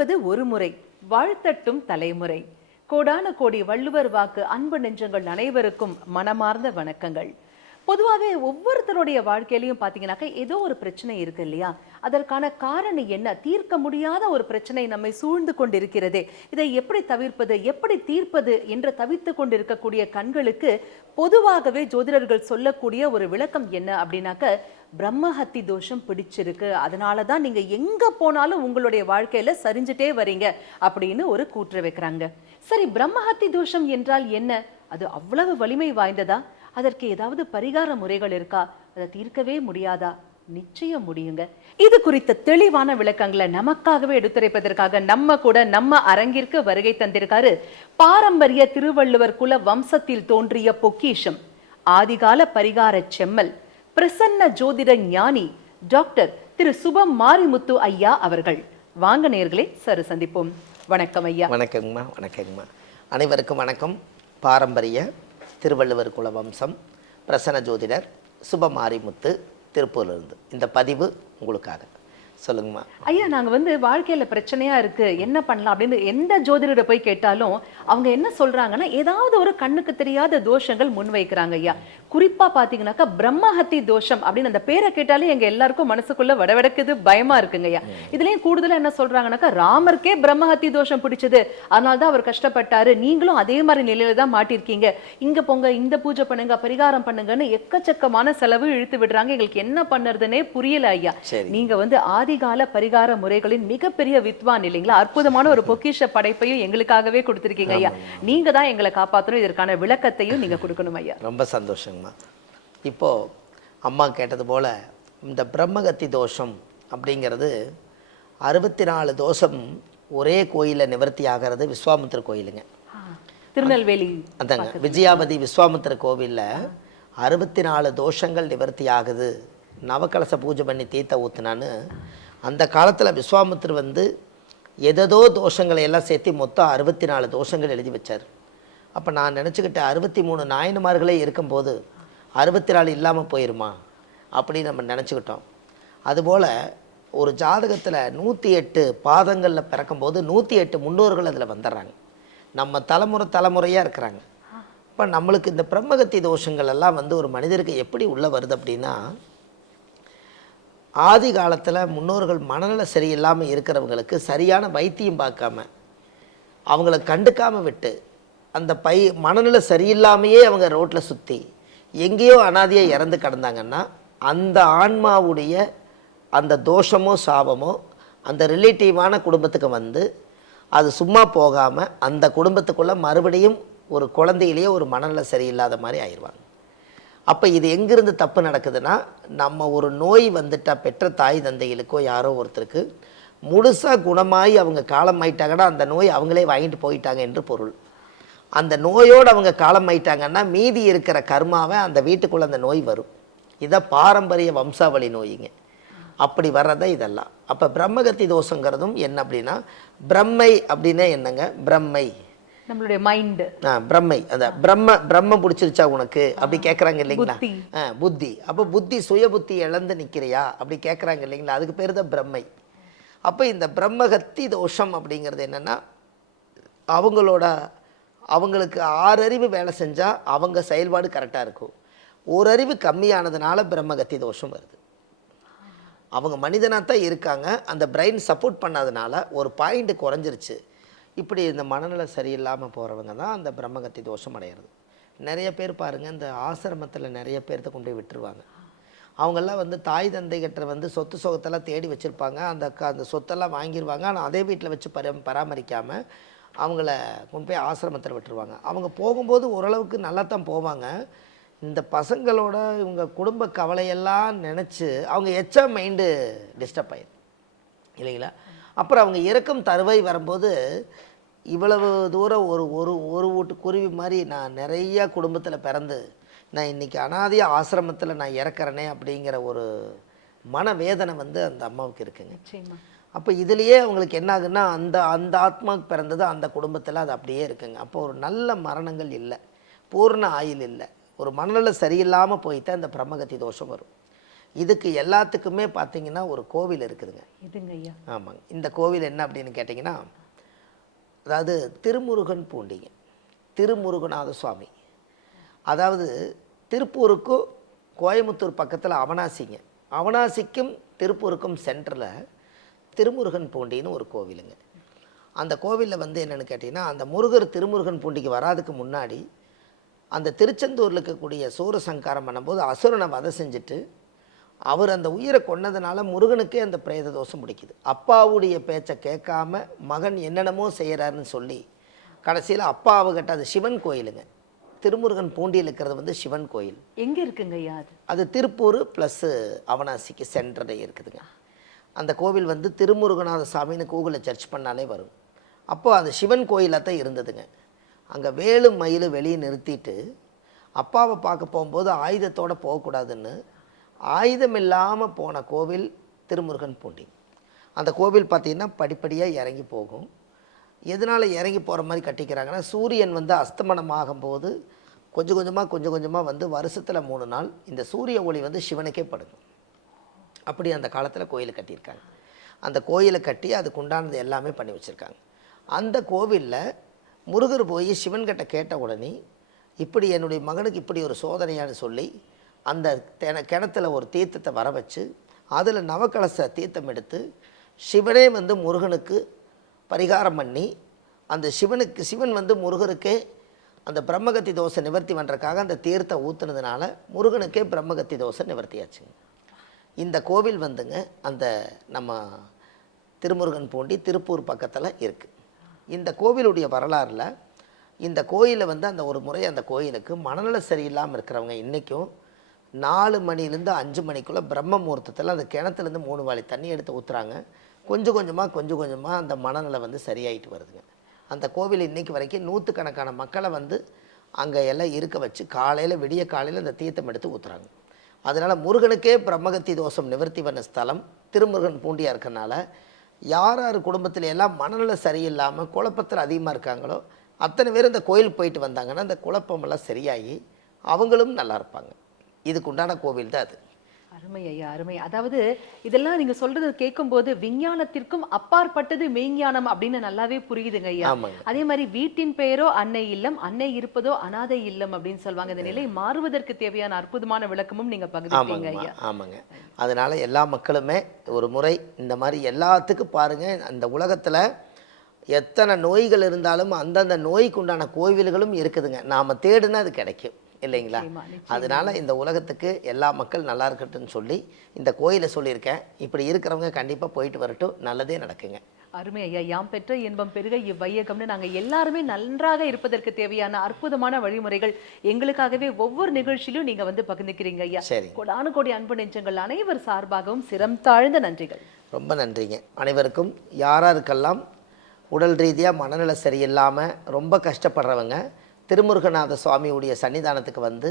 வாழ்வது ஒரு முறை, வாழ்த்தட்டும் தலைமுறை. கோடான கோடி வள்ளுவர் வாக்கு அன்பு நெஞ்சங்கள் அனைவருக்கும் மனமார்ந்த வணக்கங்கள். பொதுவாகவே ஒவ்வொருத்தருடைய வாழ்க்கையிலையும் பார்த்தீங்கன்னாக்கா ஏதோ ஒரு பிரச்சனை இருக்கு இல்லையா? அதற்கான காரணம் என்ன? தீர்க்க முடியாத ஒரு பிரச்சனை நம்மை சூழ்ந்து கொண்டிருக்கிறதே, இதை எப்படி தவிர்ப்பது, எப்படி தீர்ப்பது என்று தவித்து கொண்டிருக்கக்கூடிய கண்களுக்கு பொதுவாகவே ஜோதிடர்கள் சொல்லக்கூடிய ஒரு விளக்கம் என்ன அப்படின்னாக்க, பிரம்மஹத்தி தோஷம் பிடிச்சிருக்கு, அதனாலதான் நீங்க எங்க போனாலும் உங்களுடைய வாழ்க்கையில சரிஞ்சுட்டே வரீங்க அப்படின்னு ஒரு கூற்று வைக்கிறாங்க. சரி, பிரம்மஹத்தி தோஷம் என்றால் என்ன? அது அவ்வளவு வலிமை வாய்ந்ததா? அதற்கு ஏதாவது பரிகார முறைகள் இருக்கா? அதை தீர்க்கவே முடியாதா? நிச்சயம் முடியுங்க. இது குறித்த தெளிவான விளக்கங்களை நமக்காகவே எடுத்துரைப்பதற்காக நம்ம அரங்கிற்கு வருகை தந்திருக்காரு பாரம்பரிய திருவள்ளுவர் குல வம்சத்தில் தோன்றிய பொக்கிஷம், ஆதிகால பரிகார செம்மல், பிரசன்ன ஜோதிட ஞானி டாக்டர் திரு சுபம் மாரிமுத்து ஐயா அவர்கள். வாங்க நேயர்களே, சரி சந்திப்போம். வணக்கம் ஐயா. வணக்கங்கம்மா. வணக்கங்கம்மா. அனைவருக்கும் வணக்கம். பாரம்பரிய திருவள்ளுவர் குலவம்சம், பிரசன்ன ஜோதிடர் சுபம் மாரிமுத்து, திருப்பூர்லேருந்து இந்த பதிவு உங்களுக்காக. சொல்லுங்கம்மா. ஐயா, நாங்க வாழ்க்கையில பிரச்சனையா இருக்கு, என்ன பண்ணலாம் அப்படின்னு எந்த ஜோதிடரை போய் கேட்டாலும் அவங்க என்ன சொல்றாங்கன்னா, ஏதாவது ஒரு கண்ணுக்கு தெரியாத தோஷங்கள் முன்வைக்கிறாங்க ஐயா. குறிப்பா பாத்தீங்கன்னாக்கா பிரம்மஹத்தி தோஷம் அப்படின்னு அந்த பேரை கேட்டாலே எங்க எல்லாருக்கும் மனசுக்குள்ள வடவடக்குது, பயமா இருக்குங்க ஐயா. இதுலயும் கூடுதலா என்ன சொல்றாங்கன்னாக்கா, ராமருக்கே பிரம்மஹத்தி தோஷம் பிடிச்சது, அதனாலதான் அவர் கஷ்டப்பட்டாரு, நீங்களும் அதே மாதிரி நிலையில தான் மாட்டிருக்கீங்க, இங்க போங்க, இந்த பூஜை பண்ணுங்க, பரிகாரம் பண்ணுங்கன்னு எக்கச்சக்கமான செலவு இழுத்து விடுறாங்க. எங்களுக்கு என்ன பண்ணுறதுன்னே புரியல ஐயா. நீங்க ஆதிகால பரிகார முறைகளின் மிகப்பெரிய வித்வான் இல்லைங்களா? அற்புதமான ஒரு பொக்கிஷ படைப்பையும் எங்களுக்காகவே கொடுத்திருக்கீங்க ஐயா. நீங்க தான் எங்களை காப்பாற்றணும், இதற்கான விளக்கத்தையும் நீங்க கொடுக்கணும் ஐயா. ரொம்ப சந்தோஷங்கம்மா. இப்போ அம்மா கேட்டது போல இந்த பிரம்மகத்தி தோஷம் அப்படிங்கிறது 64 தோஷம் ஒரே கோயில நிவர்த்தி ஆகிறது விஸ்வாமித்திர கோயிலுங்க, திருநெல்வேலி. அதாங்க விஜயாபதி விஸ்வாமித்திர கோவில்ல 64 தோஷங்கள் நிவர்த்தி ஆகுது. நவக்கலச பூஜை பண்ணி தீர்த்த ஊத்துனான்னு அந்த காலத்தில் விஸ்வாமித்திரர் எதோ தோஷங்களை எல்லாம் சேர்த்து மொத்தம் 64 தோஷங்கள் எழுதி வச்சார். அப்போ நான் நினச்சிக்கிட்டேன், 63 நாயன்மார்களே இருக்கும்போது 64 இல்லாமல் போயிருமா அப்படின்னு நம்ம நினச்சிக்கிட்டோம். அதுபோல் ஒரு ஜாதகத்தில் 108 பாதங்களில் பிறக்கும்போது 108 முன்னோர்கள் அதில் வந்துடுறாங்க, நம்ம தலைமுறையாக இருக்கிறாங்க. இப்போ நம்மளுக்கு இந்த பிரம்மகத்தி தோஷங்கள் எல்லாம் ஒரு மனிதருக்கு எப்படி உள்ளே வருது அப்படின்னா, ஆதி காலத்தில் முன்னோர்கள் மனநல சரியில்லாமல் இருக்கிறவங்களுக்கு சரியான வைத்தியம் பார்க்காம அவங்கள கண்டுக்காமல் விட்டு அந்த மனநல சரியில்லாமையே அவங்க ரோட்டில் சுற்றி எங்கேயோ அனாதியாக இறந்து கிடந்தாங்கன்னா, அந்த ஆன்மாவுடைய அந்த தோஷமோ சாபமோ அந்த ரிலேட்டிவான குடும்பத்துக்கு அது சும்மா போகாமல் அந்த குடும்பத்துக்குள்ளே மறுபடியும் ஒரு குழந்தையிலேயே ஒரு மனநல சரியில்லாத மாதிரி ஆயிடுவாங்க. அப்போ இது எங்கிருந்து தப்பு நடக்குதுன்னா, நம்ம ஒரு நோய் வந்துட்டால் பெற்ற தாய் தந்தைகளுக்கோ யாரோ ஒருத்தருக்கு முழுசாக குணமாகி அவங்க காலமாயிட்டாங்கன்னா அந்த நோய் அவங்களே வாங்கிட்டு போயிட்டாங்க என்று பொருள். அந்த நோயோடு அவங்க காலமாயிட்டாங்கன்னா மீதி இருக்கிற கர்மாவை அந்த வீட்டுக்குள்ளே அந்த நோய் வரும். இதை பாரம்பரிய வம்சாவளி நோய்ங்க. அப்படி வர்றதா இதெல்லாம். அப்போ பிரம்மகத்தி தோஷங்கிறதும் என்ன அப்படின்னா, பிரம்மை அப்படின்னா என்னங்க? பிரம்மை நம்மளுடைய மைண்ட், பிரம்மை, அந்த பிரம்ம பிடிச்சிருச்சா உனக்கு அப்படி கேட்குறாங்க இல்லைங்களா? புத்தி. அப்போ புத்தி, சுய புத்தி இழந்து நிற்கிறியா அப்படி கேட்குறாங்க இல்லைங்களா? அதுக்கு பேர் தான் பிரம்மை. அப்போ இந்த பிரம்மகத்தி தோஷம் அப்படிங்கிறது என்னென்னா, அவங்களுக்கு 6 அறிவு வேலை செஞ்சால் அவங்க செயல்பாடு கரெக்டாக இருக்கும். ஒரு அறிவு கம்மியானதுனால பிரம்மகத்தி தோஷம் வருது. அவங்க மனிதனாக தான் இருக்காங்க, அந்த பிரெயின் சப்போர்ட் பண்ணாதனால ஒரு பாயிண்ட் குறைஞ்சிருச்சு. இப்படி இந்த மனநல சரியில்லாமல் போகிறவங்க தான் அந்த பிரம்மகத்தி தோஷம் அடையிறது. நிறைய பேர் பாருங்கள், இந்த ஆசிரமத்தில் நிறைய பேர்த்த கொண்டு போய் விட்டுருவாங்க. அவங்கெல்லாம் தாய் தந்தைகிட்ட சொத்து சொகத்தெல்லாம் தேடி வச்சுருப்பாங்க, அந்த சொத்தெல்லாம் வாங்கிடுவாங்க. ஆனால் அதே வீட்டில் வச்சு பராமரிக்காமல் அவங்கள கொண்டு போய் ஆசிரமத்தில் விட்டுருவாங்க. அவங்க போகும்போது ஓரளவுக்கு நல்லா தான் போவாங்க. இந்த பசங்களோட இவங்க குடும்ப கவலையெல்லாம் நினச்சி அவங்க எச்சா மைண்டு டிஸ்டர்ப் ஆயிடும் இல்லைங்களா? அப்புறம் அவங்க இறக்கும் தருவாய் வரும்போது, இவ்வளவு தூரம் ஒரு வீட்டு குருவி மாதிரி நான் நிறையா குடும்பத்தில் பிறந்து நான் இன்றைக்கி அனாதையாக ஆசிரமத்தில் நான் இறக்குறேனே அப்படிங்கிற ஒரு மனவேதனை அந்த அம்மாவுக்கு இருக்குங்க. அப்போ இதுலேயே அவங்களுக்கு என்ன ஆகுன்னா, அந்த ஆத்மாவுக்கு பிறந்தது அந்த குடும்பத்தில் அது அப்படியே இருக்குங்க. அப்போ ஒரு நல்ல மரணங்கள் இல்லை, பூர்ண ஆயுள் இல்லை, ஒரு மனநல சரியில்லாமல் போயிட்டு அந்த பிரம்மகத்தி தோஷம் வரும். இதுக்கு எல்லாத்துக்குமே பார்த்தீங்கன்னா ஒரு கோவில் இருக்குதுங்க. இதுங்க ஐயா. ஆமாங்க. இந்த கோவில் என்ன அப்படின்னு கேட்டிங்கன்னா, அதாவது திருமுருகன் பூண்டிங்க, திருமுருகநாத சுவாமி. அதாவது திருப்பூருக்கும் கோயம்புத்தூர் பக்கத்தில் அவனாசிங்க, அவனாசிக்கும் திருப்பூருக்கும் சென்டரில் திருமுருகன் பூண்டின்னு ஒரு கோவிலுங்க. அந்த கோவிலில் வந்து என்னென்னு கேட்டிங்கன்னா, அந்த முருகர் திருமுருகன் பூண்டிக்கு வராதுக்கு முன்னாடி அந்த திருச்செந்தூரில் இருக்கக்கூடிய சூரசங்காரம் பண்ணும்போது அசுரனை வதை செஞ்சுட்டு அவர் அந்த உயிரை கொன்னதுனால முருகனுக்கே அந்த பிரேத தோஷம் பிடிக்குது. அப்பாவுடைய பேச்சை கேட்காம மகன் என்னென்னமோ செய்கிறாருன்னு சொல்லி கடைசியில் அப்பா அவகிட்ட, அது சிவன் கோயிலுங்க, திருமுருகன் பூண்டியில் இருக்கிறது வந்து சிவன் கோயில். எங்கே இருக்குங்க ஐயா அது? அது திருப்பூர் ப்ளஸ்ஸு அவனாசிக்கு சென்டரில் இருக்குதுங்க. அந்த கோவில் வந்து திருமுருகநாத சாமின்னு கூகுளில் சர்ச் பண்ணாலே வரும். அப்போது அது சிவன் கோயிலாக தான் இருந்ததுங்க. அங்கே வேலு மயில் வெளியே நிறுத்திட்டு அப்பாவை பார்க்க போகும்போது ஆயுதத்தோடு போகக்கூடாதுன்னு ஆயுதம் இல்லாமல் போன கோவில் திருமுருகன் பூண்டி. அந்த கோவில் பார்த்திங்கன்னா படிப்படியாக இறங்கி போகும். எதனால் இறங்கி போகிற மாதிரி கட்டிக்கிறாங்கன்னா, சூரியன் வந்து அஸ்தமனம் ஆகும்போது கொஞ்சம் கொஞ்சமாக வந்து வருஷத்தில் 3 நாள் இந்த சூரிய ஒளி வந்து சிவனுக்கே படுங்க. அப்படி அந்த காலத்தில் கோயில் கட்டியிருக்காங்க. அந்த கோயிலை கட்டி அதுக்கு உண்டானது எல்லாமே பண்ணி வச்சுருக்காங்க. அந்த கோவிலில் முருகர் போய் சிவன்கிட்ட கேட்ட உடனே, இப்படி என்னுடைய மகனுக்கு இப்படி ஒரு சோதனையான்னு சொல்லி அந்த கிணத்துல ஒரு தீர்த்தத்தை வர வச்சு அதில் நவக்கலச தீர்த்தம் எடுத்து சிவனே வந்து முருகனுக்கு பரிகாரம் பண்ணி, அந்த சிவன் வந்து முருகருக்கே அந்த பிரம்மகத்தி தோஷை நிவர்த்தி பண்ணுறதுக்காக அந்த தீர்த்தை ஊற்றுனதுனால முருகனுக்கே பிரம்மகத்தி தோஷை நிவர்த்தியாச்சுங்க. இந்த கோவில் வந்துங்க அந்த நம்ம திருமுருகன் பூண்டி திருப்பூர் பக்கத்தில் இருக்குது. இந்த கோவிலுடைய வரலாறில் இந்த கோயிலில் வந்து அந்த ஒரு முறை அந்த கோயிலுக்கு மனநல சரியில்லாமல் இருக்கிறவங்க இன்றைக்கும் 4 மணிலேருந்து 5 மணிக்குள்ளே பிரம்ம முகூர்த்தத்தில் அந்த கிணத்துலேருந்து 3 வாளி தண்ணி எடுத்து ஊற்றுறாங்க. கொஞ்சம் கொஞ்சமாக அந்த மனநிலை வந்து சரியாயிட்டு வருதுங்க. அந்த கோவில் இன்றைக்கு வரைக்கும் 100கணக்கான மக்களை வந்து அங்கே எல்லாம் இருக்க வச்சு விடிய காலையில் அந்த தீர்த்தம் எடுத்து ஊற்றுறாங்க. அதனால் முருகனுக்கே பிரம்மகத்தி தோஷம் நிவர்த்தி பண்ண ஸ்தலம் திருமுருகன் பூண்டியாக இருக்கனால யார் குடும்பத்தில் எல்லாம் மனநிலை சரியில்லாமல் குழப்பத்தில் அதிகமாக இருக்காங்களோ அத்தனை பேர் இந்த கோயில் போயிட்டு வந்தாங்கன்னா அந்த குழப்பமெல்லாம் சரியாகி அவங்களும் நல்லா இருப்பாங்க. இதுக்கு உண்டான கோவில் தான் அது. அருமை ஐயா, அருமை. அதாவது இதெல்லாம் நீங்க சொல்றது கேட்கும்போது விஞ்ஞானத்திற்கும் அப்பாற்பட்டது மெய்ஞானம் அப்படின்னு நல்லாவே புரியுதுங்க ஐயா. அதே மாதிரி வீட்டின் பெயரோ அன்னை இல்லம், அன்னை இருப்பதோ அனாதை இல்லம் அப்படின்னு சொல்லுவாங்க. இந்த நிலை மாறுவதற்கு தேவையான அற்புதமான விளக்கமும் நீங்க பகிர்ந்தீங்க ஐயா. ஆமாங்க. அதனால எல்லா மக்களுமே ஒரு முறை இந்த மாதிரி எல்லாத்துக்கும் பாருங்க, அந்த உலகத்துல எத்தனை நோய்கள் இருந்தாலும் அந்தந்த நோய்க்கு உண்டான கோவில்களும் இருக்குதுங்க. நாம தேடுனா அது கிடைக்கும் இல்லைங்களா? அதனால இந்த உலகத்துக்கு எல்லா மக்கள் நல்லா இருக்கட்டும்னு சொல்லி இந்த கோயிலை சொல்லியிருக்கேன். இப்படி இருக்கிறவங்க கண்டிப்பாக போயிட்டு வரட்டும், நல்லதே நடக்குங்க. அருமை ஐயா. யாம் பெற்ற இன்பம் பெருக இவ்வையகம்னு நாங்கள் எல்லாருமே நன்றாக இருப்பதற்கு தேவையான அற்புதமான வழிமுறைகள் எங்களுக்காகவே ஒவ்வொரு நிகழ்ச்சியிலும் நீங்க வந்து பகிர்ந்துக்கிறீங்க ஐயா. சரி, கோடானு கோடி அன்பு நெஞ்சங்கள் அனைவர் சார்பாகவும் சிரம் தாழ்ந்த நன்றிகள். ரொம்ப நன்றிங்க. அனைவருக்கும் யாராருக்கெல்லாம் உடல் ரீதியாக மனநல சரியில்லாமல் ரொம்ப கஷ்டப்படுறவங்க திருமுருகநாத சுவாமியுடைய சன்னிதானத்துக்கு வந்து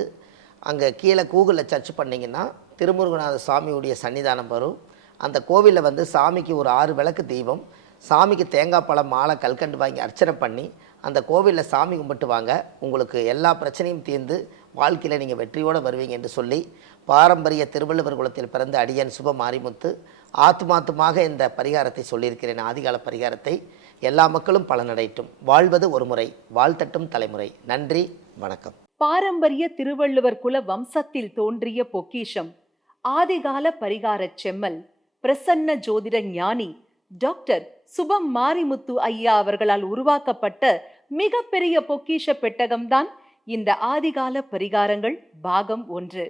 அங்கே கீழே கூகுளில் சர்ச் பண்ணிங்கன்னா திருமுருகநாத சுவாமியுடைய சன்னிதானம் வரும். அந்த கோவிலில் வந்து சாமிக்கு ஒரு 6 விளக்கு தீபம், சாமிக்கு தேங்காய் பழம் மாலை கல்கண்டு வாங்கி அர்ச்சனை பண்ணி அந்த கோவிலில் சாமி கும்பிட்டு வாங்க. உங்களுக்கு எல்லா பிரச்சனையும் தீர்ந்து வாழ்க்கையில் நீங்கள் வெற்றியோடு வருவீங்க என்று சொல்லி பாரம்பரிய திருவள்ளுவர் குலத்தில் பிறந்த அடியன் சுப மாரிமுத்து ஆத்மாத்தமாக இந்த பரிகாரத்தை சொல்லியிருக்கிறேன். ஆதிகால பரிகாரத்தை எல்லா மக்களும் பலனடையட்டும். வாழ்வது ஒரு முறை, வாழ்த்தட்டும் தலைமுறை. நன்றி, வணக்கம். பாரம்பரிய திருவள்ளுவர் குல வம்சத்தில் தோன்றிய பொக்கிஷம், ஆதிகால பரிகார செம்மல், பிரசன்ன ஜோதிட ஞானி டாக்டர் சுபம் மாரிமுத்து ஐயா அவர்களால் உருவாக்கப்பட்ட மிகப்பெரிய பொக்கிஷ பெட்டகம்தான் இந்த ஆதிகால பரிகாரங்கள் பாகம் 1.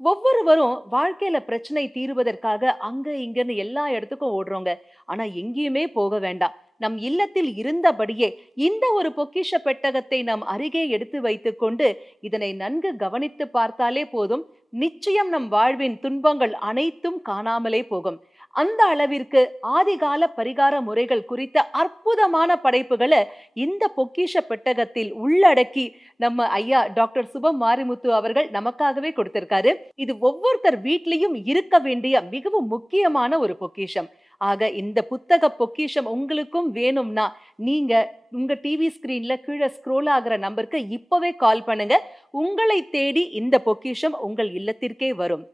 ஒவ்வொருவரும் வாழ்க்கையில பிரச்சனை தீர்வதற்காக அங்க இங்கன்னு எல்லா இடத்துக்கும் ஓடுறோங்க. ஆனா எங்கேயுமே போக வேண்டாம். நம் இல்லத்தில் இருந்தபடியே இந்த ஒரு பொக்கிஷ பெட்டகத்தை நம் அருகே எடுத்து வைத்துக் கொண்டு இதனை நன்கு கவனித்து பார்த்தாலே போதும், நிச்சயம் நம் வாழ்வின் துன்பங்கள் அனைத்தும் காணாமலே போகும். அந்த அளவிற்கு ஆதிகால பரிகார முறைகள் குறித்த அற்புதமான படைப்புகளை இந்த பொக்கிஷ பெட்டகத்தில் உள்ளடக்கி நம்ம ஐயா டாக்டர் சுபம் மாரிமுத்து அவர்கள் நமக்காகவே கொடுத்திருக்காரு. இது ஒவ்வொருத்தர் வீட்லயும் இருக்க வேண்டிய மிகவும் முக்கியமான ஒரு பொக்கிஷம். ஆக இந்த புத்தக பொக்கிஷம் உங்களுக்கும் வேணும்னா நீங்க உங்க டிவி ஸ்கிரீன்ல கீழே ஸ்க்ரோல் ஆகிற நம்பருக்கு இப்பவே கால் பண்ணுங்க. உங்களை தேடி இந்த பொக்கிஷம் உங்கள் இல்லத்திற்கே வரும்.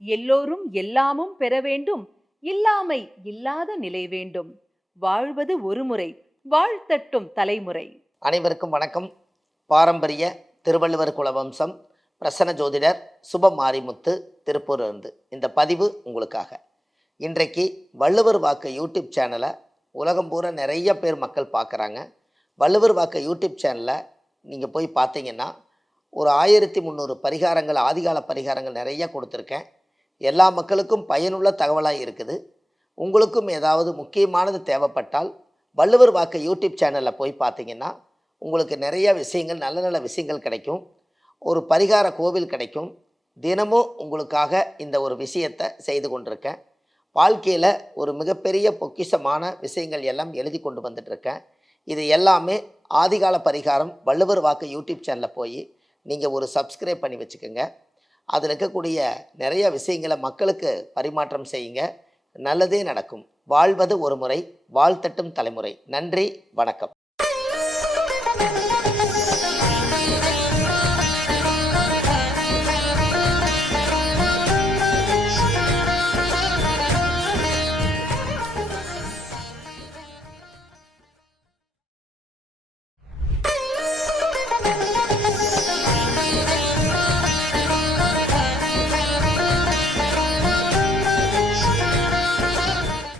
எல்லோரும் எல்லாமும் பெற வேண்டும், இல்லாமை இல்லாத நிலை வேண்டும். வாழ்வது ஒரு முறை, வாழ்த்தட்டும் தலைமுறை. அனைவருக்கும் வணக்கம். பாரம்பரிய திருவள்ளுவர் குலவம்சம் பிரசன்ன ஜோதிடர் சுப மாரிமுத்து திருப்பூர் இருந்து இந்த பதிவு உங்களுக்காக. இன்றைக்கு வள்ளுவர் வாக்கு யூடியூப் சேனலை உலகம் பூரா நிறைய பேர் மக்கள் பார்க்குறாங்க. வள்ளுவர் வாக்கு யூடியூப் சேனலில் நீங்கள் போய் பார்த்தீங்கன்னா ஒரு 1300 பரிகாரங்கள், ஆதிகால பரிகாரங்கள் நிறைய கொடுத்துருக்கேன். எல்லா மக்களுக்கும் பயனுள்ள தகவலாக இருக்குது. உங்களுக்கும் ஏதாவது முக்கியமானது தேவைப்பட்டால் வள்ளுவர் வாக்கு யூடியூப் சேனலில் போய் பார்த்தீங்கன்னா உங்களுக்கு நிறைய விஷயங்கள், நல்ல நல்ல விஷயங்கள் கிடைக்கும். ஒரு பரிகார கோவில் கிடைக்கும். தினமும் உங்களுக்காக இந்த ஒரு விஷயத்தை செய்து கொண்டிருக்கேன். வாழ்க்கையில் ஒரு மிகப்பெரிய பொக்கிஷமான விஷயங்கள் எல்லாம் எழுதி கொண்டு வந்துட்டுருக்கேன். இது எல்லாமே ஆதிகால பரிகாரம் வள்ளுவர் வாக்கு யூடியூப் சேனலில் போய் நீங்கள் ஒரு சப்ஸ்கிரைப் பண்ணி வச்சுக்கோங்க. அதில் இருக்கக்கூடிய நிறைய விஷயங்களை மக்களுக்கு பரிமாற்றம் செய்யுங்க. நல்லதே நடக்கும். வாழ்வது ஒரு முறை, வாழ்த்தட்டும் தலைமுறை. நன்றி, வணக்கம்.